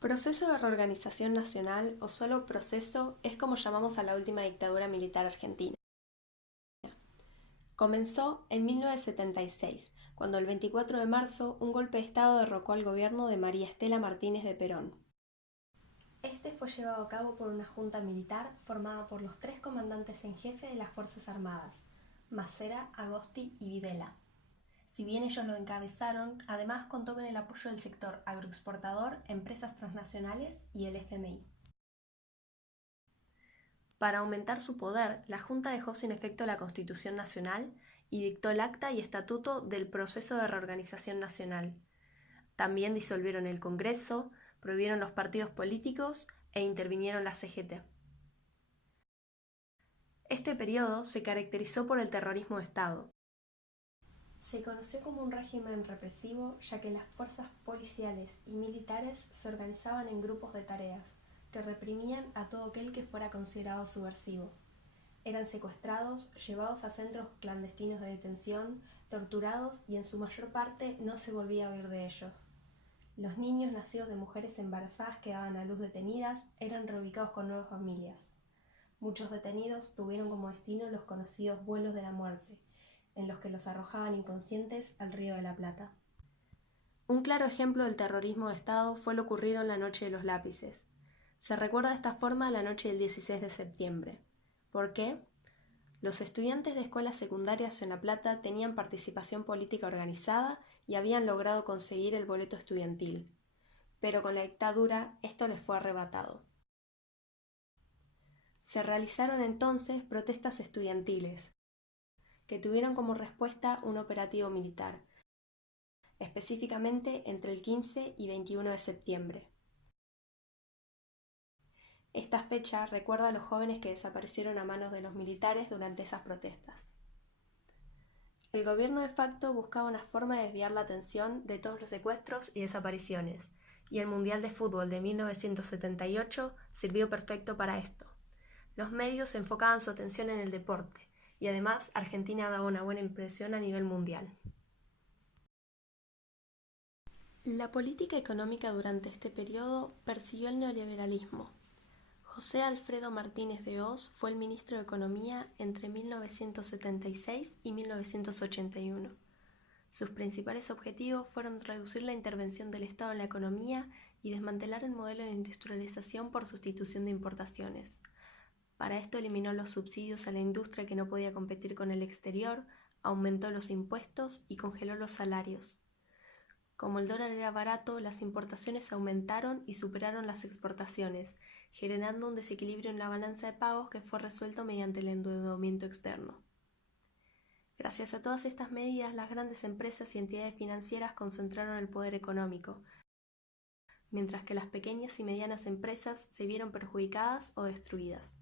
Proceso de reorganización nacional o solo proceso es como llamamos a la última dictadura militar argentina. Comenzó en 1976, cuando el 24 de marzo un golpe de Estado derrocó al gobierno de María Estela Martínez de Perón. Este fue llevado a cabo por una junta militar formada por los tres comandantes en jefe de las Fuerzas Armadas, Macera, Agosti y Videla. Si bien ellos lo encabezaron, además contó con el apoyo del sector agroexportador, empresas transnacionales y el FMI. Para aumentar su poder, la Junta dejó sin efecto la Constitución Nacional y dictó el acta y estatuto del Proceso de Reorganización Nacional. También disolvieron el Congreso, prohibieron los partidos políticos e intervinieron la CGT. Este periodo se caracterizó por el terrorismo de Estado. Se conoció como un régimen represivo, ya que las fuerzas policiales y militares se organizaban en grupos de tareas, que reprimían a todo aquel que fuera considerado subversivo. Eran secuestrados, llevados a centros clandestinos de detención, torturados y en su mayor parte no se volvía a oír de ellos. Los niños nacidos de mujeres embarazadas que daban a luz detenidas eran reubicados con nuevas familias. Muchos detenidos tuvieron como destino los conocidos vuelos de la muerte, en los que los arrojaban inconscientes al Río de la Plata. Un claro ejemplo del terrorismo de Estado fue lo ocurrido en la Noche de los Lápices. Se recuerda de esta forma la noche del 16 de septiembre. ¿Por qué? Los estudiantes de escuelas secundarias en La Plata tenían participación política organizada y habían logrado conseguir el boleto estudiantil. Pero con la dictadura esto les fue arrebatado. Se realizaron entonces protestas estudiantiles, que tuvieron como respuesta un operativo militar, específicamente entre el 15 y 21 de septiembre. Esta fecha recuerda a los jóvenes que desaparecieron a manos de los militares durante esas protestas. El gobierno de facto buscaba una forma de desviar la atención de todos los secuestros y desapariciones, y el Mundial de Fútbol de 1978 sirvió perfecto para esto. Los medios enfocaban su atención en el deporte, y además Argentina daba una buena impresión a nivel mundial. La política económica durante este periodo persiguió el neoliberalismo. José Alfredo Martínez de Hoz fue el ministro de Economía entre 1976 y 1981. Sus principales objetivos fueron reducir la intervención del Estado en la economía y desmantelar el modelo de industrialización por sustitución de importaciones. Para esto eliminó los subsidios a la industria que no podía competir con el exterior, aumentó los impuestos y congeló los salarios. Como el dólar era barato, las importaciones aumentaron y superaron las exportaciones, generando un desequilibrio en la balanza de pagos que fue resuelto mediante el endeudamiento externo. Gracias a todas estas medidas, las grandes empresas y entidades financieras concentraron el poder económico, mientras que las pequeñas y medianas empresas se vieron perjudicadas o destruidas.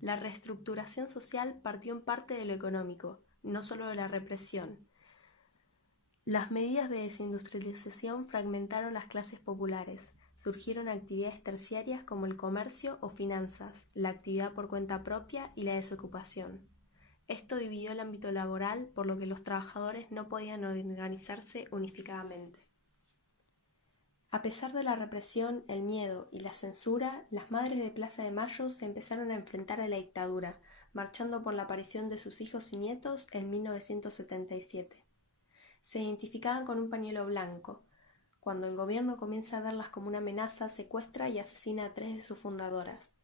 La reestructuración social partió en parte de lo económico, no solo de la represión. Las medidas de desindustrialización fragmentaron las clases populares. Surgieron actividades terciarias como el comercio o finanzas, la actividad por cuenta propia y la desocupación. Esto dividió el ámbito laboral, por lo que los trabajadores no podían organizarse unificadamente. A pesar de la represión, el miedo y la censura, las madres de Plaza de Mayo se empezaron a enfrentar a la dictadura, marchando por la aparición de sus hijos y nietos en 1977. Se identificaban con un pañuelo blanco. Cuando el gobierno comienza a verlas como una amenaza, secuestra y asesina a 3 de sus fundadoras.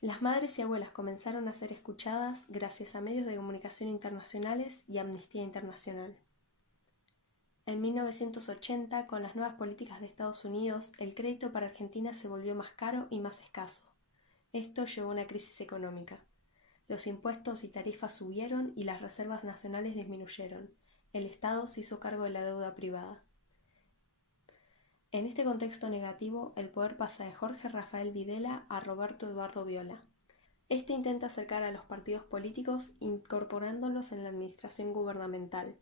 Las madres y abuelas comenzaron a ser escuchadas gracias a medios de comunicación internacionales y Amnistía Internacional. En 1980, con las nuevas políticas de Estados Unidos, el crédito para Argentina se volvió más caro y más escaso. Esto llevó a una crisis económica. Los impuestos y tarifas subieron y las reservas nacionales disminuyeron. El Estado se hizo cargo de la deuda privada. En este contexto negativo, el poder pasa de Jorge Rafael Videla a Roberto Eduardo Viola. Este intenta acercar a los partidos políticos incorporándolos en la administración gubernamental,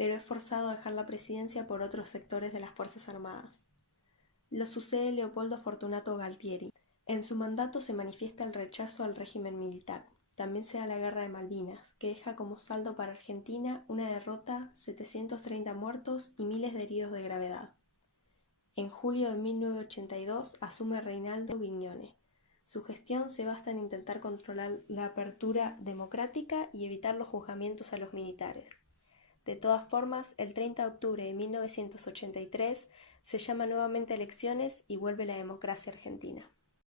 pero es forzado a dejar la presidencia por otros sectores de las Fuerzas Armadas. Lo sucede Leopoldo Fortunato Galtieri. En su mandato se manifiesta el rechazo al régimen militar. También se da la Guerra de Malvinas, que deja como saldo para Argentina una derrota, 730 muertos y miles de heridos de gravedad. En julio de 1982 asume Reinaldo Vignone. Su gestión se basa en intentar controlar la apertura democrática y evitar los juzgamientos a los militares. De todas formas, el 30 de octubre de 1983 se llama nuevamente a elecciones y vuelve la democracia argentina.